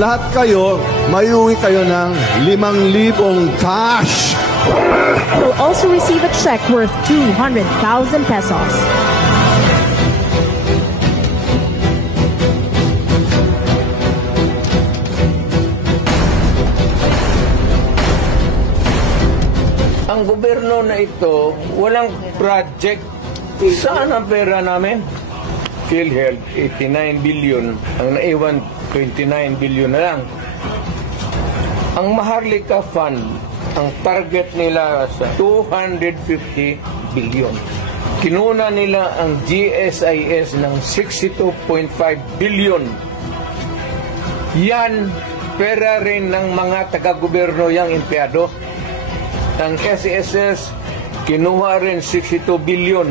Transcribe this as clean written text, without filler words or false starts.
lahat kayo, mayuwi kayo ng 5,000 cash. You'll also receive a check worth 200,000 pesos. Ang gobyerno na ito, walang project. Saan ang pera namin? PhilHealth, 89 billion. Ang naiwan, 29 billion na lang. Ang Maharlika Fund, ang target nila sa 250 billion. Kinuna nila ang GSIS ng 62.5 billion. Yan, pera rin ng mga taga-gobyerno yang empleyado. Ang SSS, kinuha rin 62 billion.